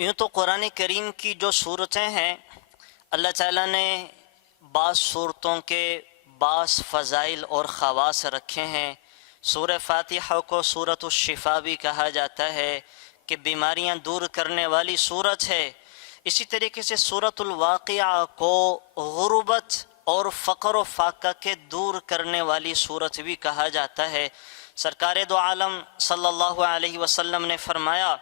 یوں تو قرآن کریم کی جو صورتیں ہیں اللہ تعالیٰ نے بعض صورتوں کے بعض فضائل اور خواص رکھے ہیں۔ سورہ فاتحہ کو سورۃ الشفاء بھی کہا جاتا ہے کہ بیماریاں دور کرنے والی صورت ہے۔ اسی طریقے سے سورۃ الواقعہ کو غربت اور فقر و فاقہ کے دور کرنے والی صورت بھی کہا جاتا ہے۔ سرکار دو عالم صلی اللہ علیہ وسلم نے فرمایا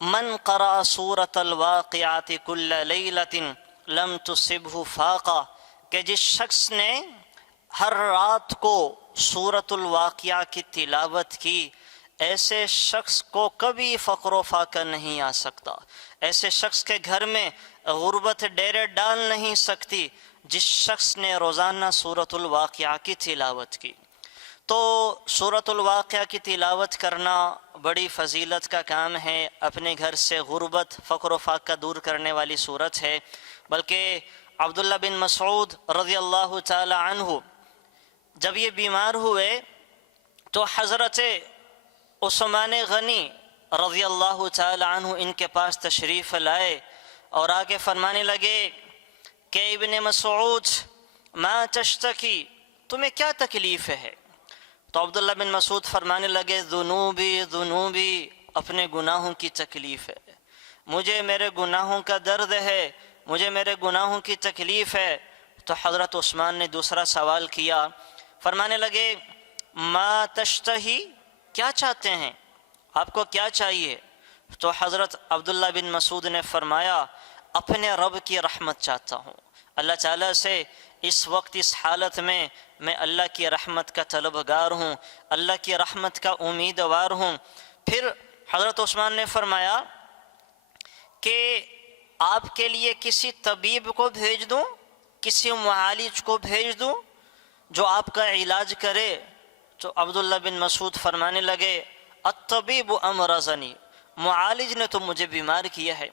من قرأ سورۃ الواقعات کل لیلۃ لم تصبہ فاقہ، کہ جس شخص نے ہر رات کو سورۃ الواقعہ کی تلاوت کی ایسے شخص کو کبھی فقر و فاقہ نہیں آ سکتا، ایسے شخص کے گھر میں غربت ڈیرے ڈال نہیں سکتی جس شخص نے روزانہ سورۃ الواقعہ کی تلاوت کی۔ تو سورۃ الواقعہ کی تلاوت کرنا بڑی فضیلت کا کام ہے، اپنے گھر سے غربت فقر و فاقہ دور کرنے والی صورت ہے۔ بلکہ عبداللہ بن مسعود رضی اللہ تعالی عنہ جب یہ بیمار ہوئے تو حضرت عثمان غنی رضی اللہ تعالی عنہ ان کے پاس تشریف لائے اور آگے فرمانے لگے کہ ابن مسعود ما تشتکی، تمہیں کیا تکلیف ہے؟ تو عبداللہ بن مسعود فرمانے لگے ذنوبی ذنوبی، اپنے گناہوں کی تکلیف ہے، مجھے میرے گناہوں کا درد ہے، مجھے میرے گناہوں کی تکلیف ہے۔ تو حضرت عثمان نے دوسرا سوال کیا، فرمانے لگے ما تشتہی، کیا چاہتے ہیں، آپ کو کیا چاہیے؟ تو حضرت عبداللہ بن مسعود نے فرمایا اپنے رب کی رحمت چاہتا ہوں، اللہ تعالیٰ سے اس وقت اس حالت میں اللہ کی رحمت کا طلبگار ہوں، اللہ کی رحمت کا امیدوار ہوں۔ پھر حضرت عثمان نے فرمایا کہ آپ کے لیے کسی طبیب کو بھیج دوں، کسی معالج کو بھیج دوں جو آپ کا علاج کرے؟ تو عبداللہ بن مسعود فرمانے لگے الطبیب امرضنی، معالج نے تو مجھے بیمار کیا ہے،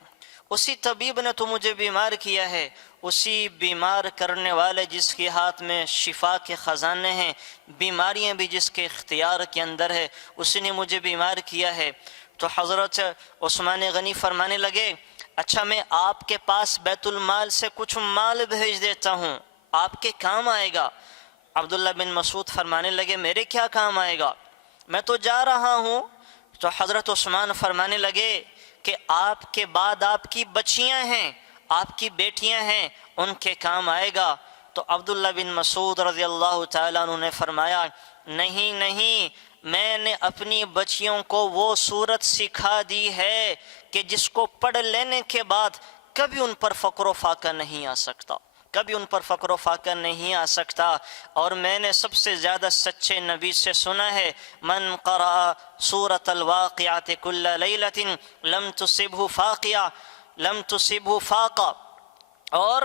اسی طبیب نے تو مجھے بیمار کیا ہے، اسی بیمار کرنے والے جس کے ہاتھ میں شفا کے خزانے ہیں، بیماریاں بھی جس کے اختیار کے اندر ہے، اسی نے مجھے بیمار کیا ہے۔ تو حضرت عثمان غنی فرمانے لگے اچھا میں آپ کے پاس بیت المال سے کچھ مال بھیج دیتا ہوں، آپ کے کام آئے گا۔ عبداللہ بن مسعود فرمانے لگے میرے کیا کام آئے گا، میں تو جا رہا ہوں۔ تو حضرت عثمان فرمانے لگے کہ آپ کے بعد آپ کی بچیاں ہیں، آپ کی بیٹیاں ہیں، ان کے کام آئے گا۔ تو عبداللہ بن مسعود رضی اللہ تعالیٰ عنہ نے فرمایا نہیں نہیں، میں نے اپنی بچیوں کو وہ صورت سکھا دی ہے کہ جس کو پڑھ لینے کے بعد کبھی ان پر فقر و فاقہ نہیں آ سکتا، کبھی ان پر فقر و فاقہ نہیں آ سکتا۔ اور میں نے سب سے زیادہ سچے نبی سے سنا ہے من قرأ سورۃ الواقعات کل لیلۃ لم تصبہ فاقیہ لم تصبہ فاقہ، اور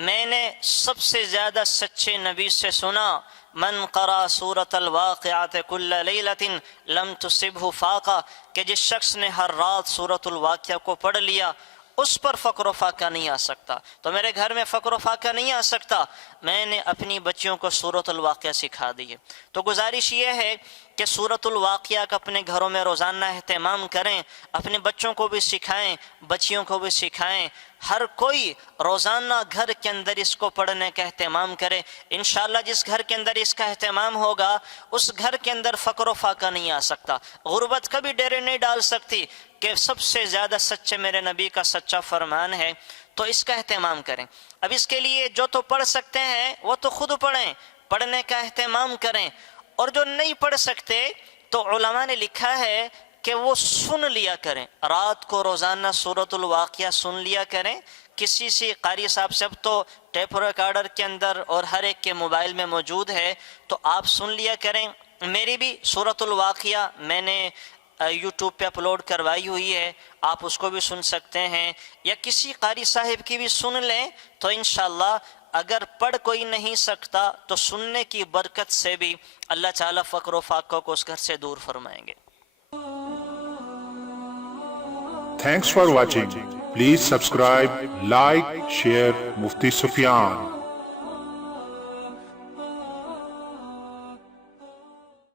میں نے سب سے زیادہ سچے نبی سے سنا من قرأ سورۃ الواقعات کل لیلۃ لم تصبہ فاقہ، کہ جس شخص نے ہر رات سورۃ الواقعہ کو پڑھ لیا اس پر فقر و فاقہ نہیں آ سکتا۔ تو میرے گھر میں فقر و فاقہ نہیں آ سکتا، میں نے اپنی بچیوں کو سورۃ الواقعہ سکھا دی ہے۔ تو گزارش یہ ہے کہ سورۃ الواقعہ کا اپنے گھروں میں روزانہ اہتمام کریں، اپنے بچوں کو بھی سکھائیں، بچیوں کو بھی سکھائیں، ہر کوئی روزانہ گھر کے اندر اس کو پڑھنے کا اہتمام کرے۔ انشاءاللہ جس گھر کے اندر اس کا اہتمام ہوگا اس گھر کے اندر فقر و فاقہ نہیں آ سکتا، غربت کبھی ڈیرے نہیں ڈال سکتی، کہ سب سے زیادہ سچے میرے نبی کا سچا فرمان ہے۔ تو اس کا اہتمام کریں۔ اب اس کے لیے جو تو پڑھ سکتے ہیں وہ تو خود پڑھیں، پڑھنے کا اہتمام کریں، اور جو نہیں پڑھ سکتے تو علماء نے لکھا ہے کہ وہ سن لیا کریں، رات کو روزانہ سورۃ الواقعہ سن لیا کریں کسی سے، قاری صاحب سے، اب تو ٹیپ ریکارڈر کے اندر اور ہر ایک کے موبائل میں موجود ہے، تو آپ سن لیا کریں۔ میری بھی سورۃ الواقعہ میں نے یوٹیوب پہ اپلوڈ کروائی ہوئی ہے، آپ اس کو بھی سن سکتے ہیں، یا کسی قاری صاحب کی بھی سن لیں، تو انشاءاللہ اگر پڑھ کوئی نہیں سکتا تو سننے کی برکت سے بھی اللہ تعالیٰ فقر و فاقہ کو اس گھر سے دور فرمائیں گے۔ Thanks for watching. Please subscribe, like, share Mufti Sufyan.